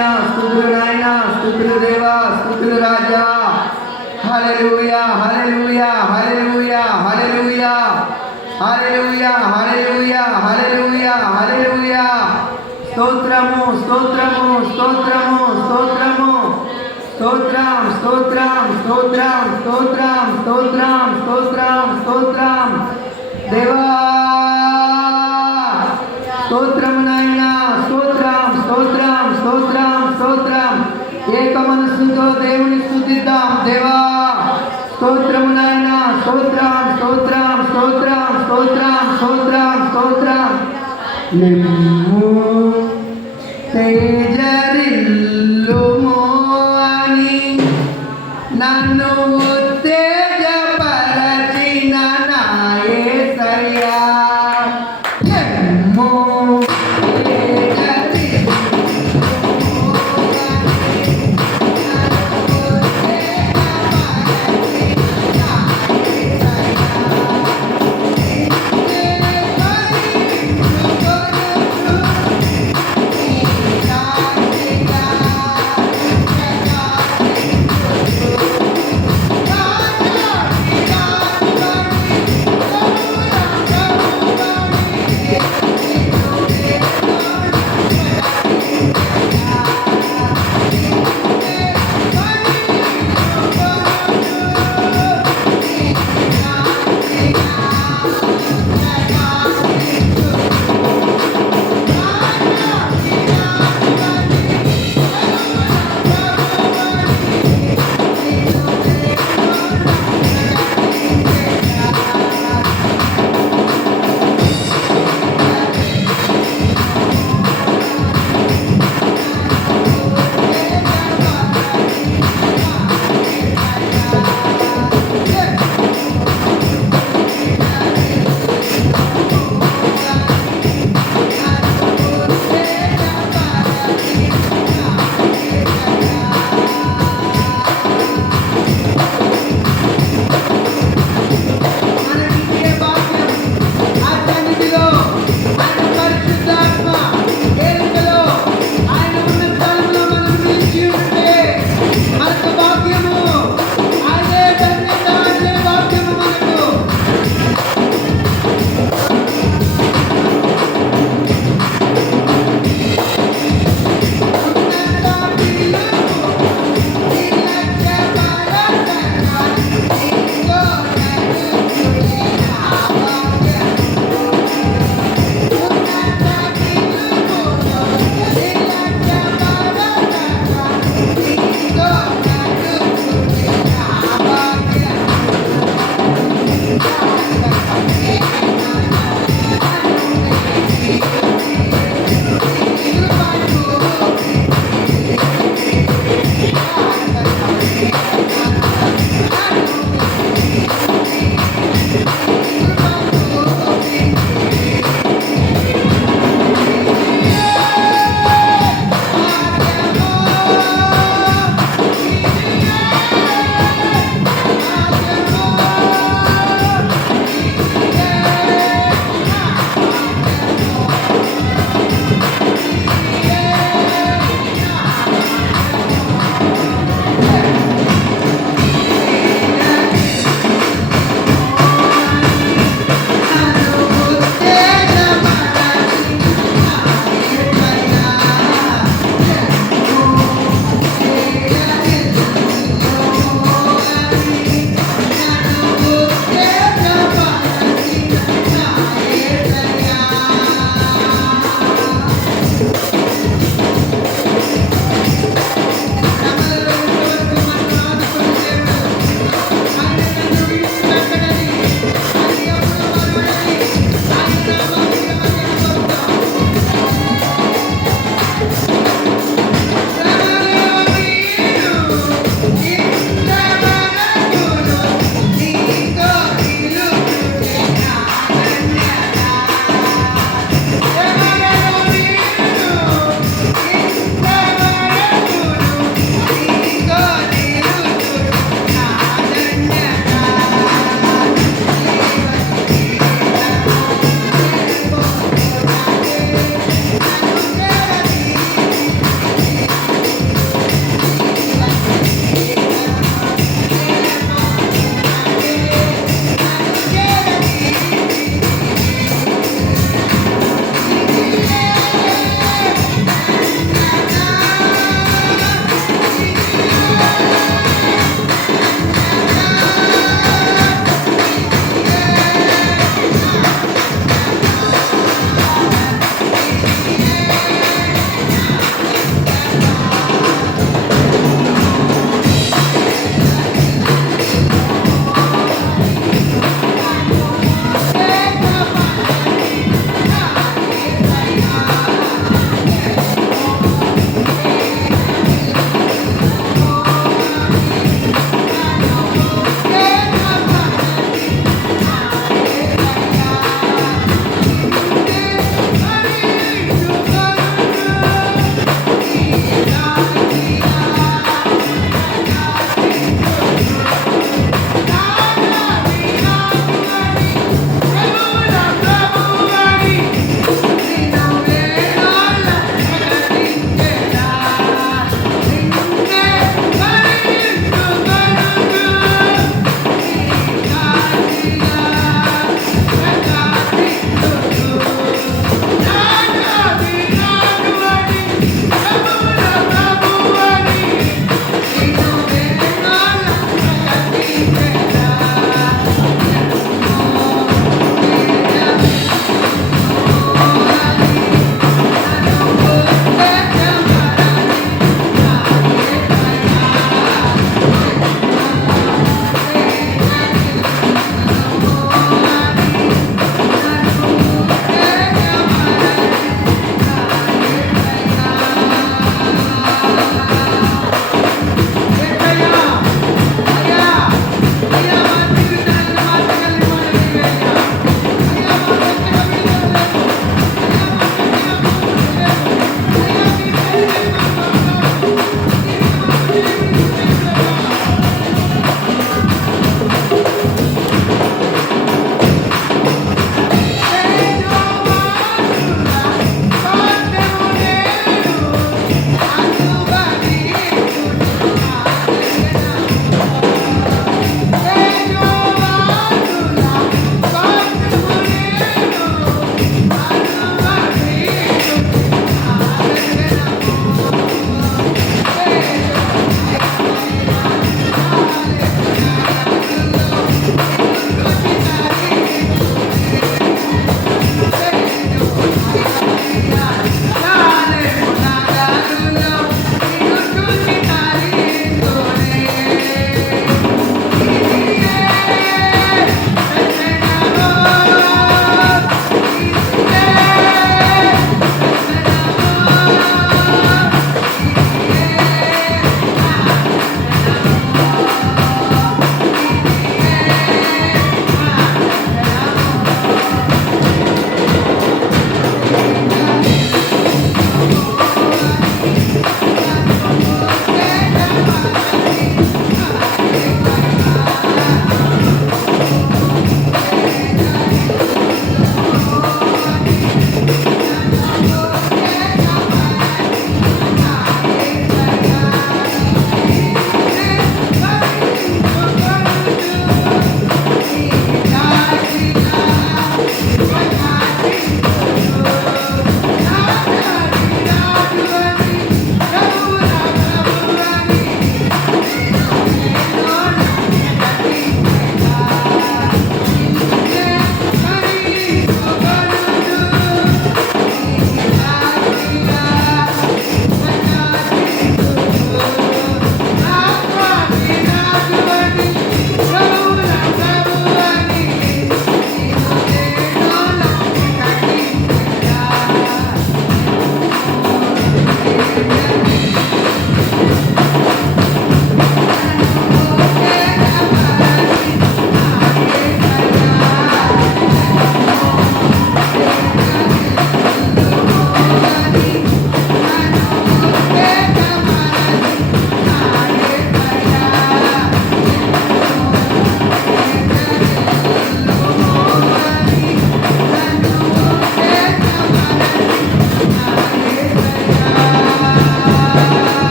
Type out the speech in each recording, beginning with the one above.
స్తుతులు నాయనా, స్తుతులు దేవా, స్తుతులు రాజా. హల్లెలూయా, హల్లెలూయా, హల్లెలూయా, హల్లెలూయా, హల్లెలూయా, హల్లెలూయా, హల్లెలూయా, హల్లెలూయా. స్తోత్రము, స్తోత్రము, స్తోత్రము, స్తోత్రము. స్తోత్రం, స్తోత్రం, స్తోత్రం, స్తోత్రం, స్తోత్రం, స్తోత్రం, స్తోత్రం. దేవా స్తోత్రము నాయనా, స్తోత్రం, స్తోత్రం, స్తోత్రం, స్తోత్రం. ఏక మనస్సుతో దేవుని స్తుతిద్దాం. దేవా స్తోత్రము నాయనా, స్తోత్రం, స్తోత్రం, స్తోత్రం, స్తోత్రం, స్తోత్రం, స్తోత్రం. నిమ్ము తేజరిల్లుము అని నన్ను ఉత్తేజపరచిన నా యేసయ్యా. నిమ్ము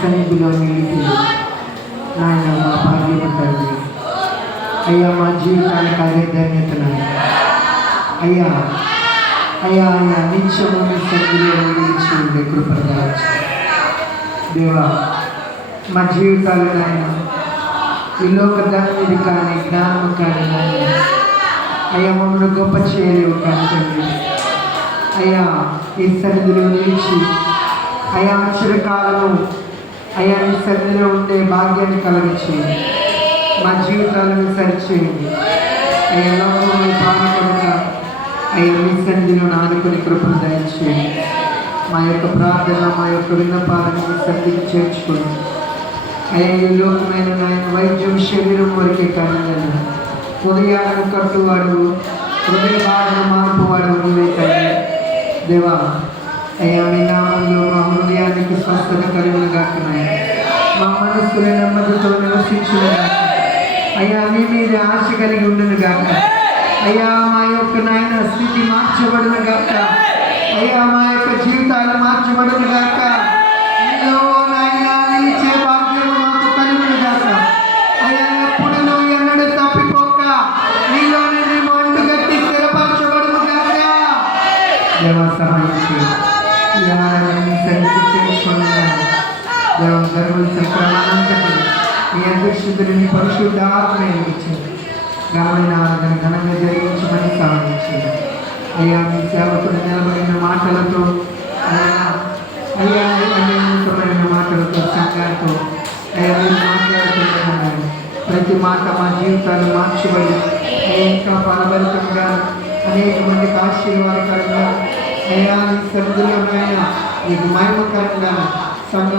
సన్నిధిలో నిలిపి నాయన మా భాగ్యము తండ్రి. అయ్యా మా జీవితాలకు అదే ధన్యతను అయ్యా అయ్యా అయ్యా నిత్యము మీ సన్నిధిలో నిలిచి ఉండే కృపను దాచి దేవా మా జీవితాలు నాయన ఈ లోక ధన్యుడి కానీ జ్ఞానము కానీ నాయన అయ్యా మమ్మల్ని గొప్ప చేయలేవు కానీ తండ్రి. అయ్యా ఈ సన్నిధిలో నిలిచి అయ్యా చిరకాలము అయ్యా ఈ సన్నిధిలో ఉండే భాగ్యాన్ని కలిగించేయండి. మా జీవితాలను సరిచేయండి అయ్యా. లోకంలో పాల్గొనగా అయ్యా మీ సన్నిధిలో ఆదుకొని కృపను దయచేయండి. మా యొక్క ప్రార్థన మా యొక్క విన్నపాలను మీ సన్నిధికి చేర్చుకోండి అయ్యా. ఈ లోకమైన నాయన వైద్యం శరీరం వరకే కానీ ఉదయాలను కట్టువాడు హృదయ బాధను మార్పువాడు నువ్వే తండ్రి. దేవా అయ్యా మీ నామంలో మా హృదయానికి స్వస్థత కలుగును గాక నాయన. మా మనస్సుల నెమ్మదితో నివసించును గాక అయ్యా. మీ మీద ఆశ కలిగి ఉండను గాక అయ్యా. మా యొక్క నాయన స్థితి మార్చబడును గాక అయ్యా. మా యొక్క జీవితాలు మార్చబడును గాక. మీలో నాయన నిలిచే భాగ్యము మాకు కలుగును గాక అయ్యా. ఎప్పుడు నువ్వు ఎన్నడూ తప్పిపోక మీలో నుండి మండు గట్టి స్థిరపరచబడును గాక. దేవా సహాయం చేయండి. దేవం ధర్మం చక్రాలంతటి మీ అధ్యక్షుడిని మీ పరిశుద్ధాత్మని ఇచ్చారు. ఘనమైన ఆరాధన ఘనంగా జరిగించమని సహాయం చేయండి అయ్యా. మీ సేవకుడు నిలబడిన మాటలతో అయ్యా అయ్యా అనేకమైన మాటలతో సంఘాలతో అయ్యా మీరు మాట్లాడుతున్నారు. ప్రతి మాట మా జీవితాలు మార్చబడి ఇంకా ఫలభరితంగా అనేక మందికి ఆశీర్వాదకరంగా అయ్యా మీ సన్నిధిలో ఆయన మీకు మహిమకరంగా సంఘ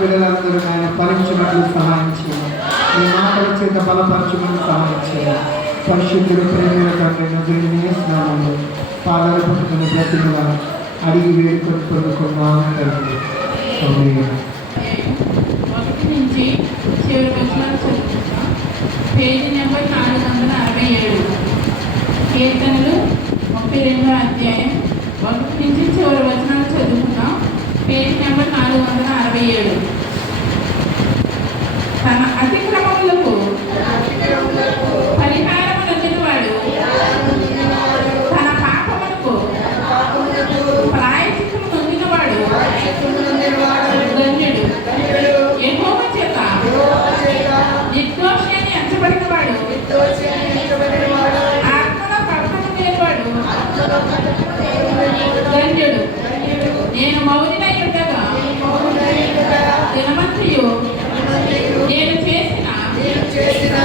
బిడ్డలందరూ ఆయన ఫలించినట్లు సహాయం చేయాలి. మీ మాటల చేత బలపరచుకుని సహాయం చేయాలి. పరిశుద్ధుడు ప్రేమ తండ్రి నజరుని స్నామంలో పాదాలు పట్టుకుని బ్రతిగా అడిగి వేడుకొని పొందుకున్నాను తండ్రి. పేజీ నెంబర్ 467 కీర్తనలు 32వ అధ్యాయం 1 నుంచి చివరి వచనాలు చదువుకుందాం. Page number 467. తన అతిక్రమములకు పరిహారము నొందినవాడు తన పాపములకు ప్రాయశ్చిత్తము నొందినవాడు ధన్యుడు. యెహోవా చేత నిర్దోషి అని ఎంచబడినవాడు ఆత్మలో కపటము లేనివాడు ధన్యుడు. నేను మౌనినై ఉండగా దినమంతయు నేను చేసిన